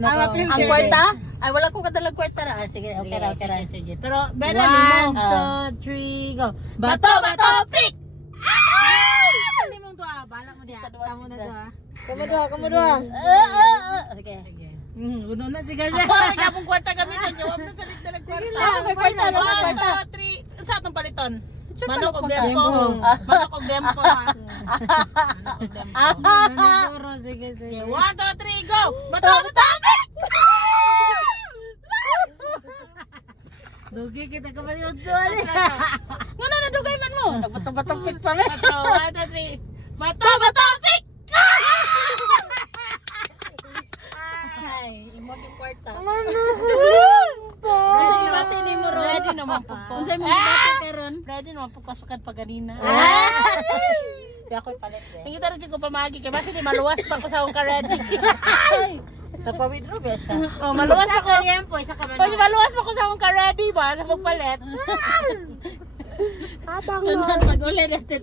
Ang kwarta? Ay, wala ko kadalang kwarta na. Sige, okay ra. Sige. Pero, better mo. 1, 2, 3, go. Bato, pick! Hindi mo to balak mo diya. Tamo na to Kamu dua. Sige. Sige. Uno na si Garcia. Ako, may kapong kwarta gamitin. Jawab na sa lito ng kwarta. May kwarta, may kwarta. 1, 2, 3. Sa atong paliton. Manok Manok o o dempo. dempo. Manok o dempo. Manok o dempo. Siguro, sige. Sige, 1, 2, 3, go! Bato, pick! Dugi kita ka pa yun to. Ngano na dugay man mo? Nagbatong-batong fit pa nga. 1, 2, 3. Bato, pick! Ay, imo yung kwarta. Ready na mati ni mo ron. Ready naman po ko. Unsay mo gibati karon? Ready naman po kasukan pa ganina. Kaya ako'y palit eh. Ang kita rin ko pamagi kay basta di maluwas pa ko sa akong ka-ready. Napa-withdraw ba siya? Oh, maluwas pa ko. Yan po, isa ka man. Pag maluwas pa ko sa akong ka-ready ba sa pagpalit. Sunod pag ulit natin.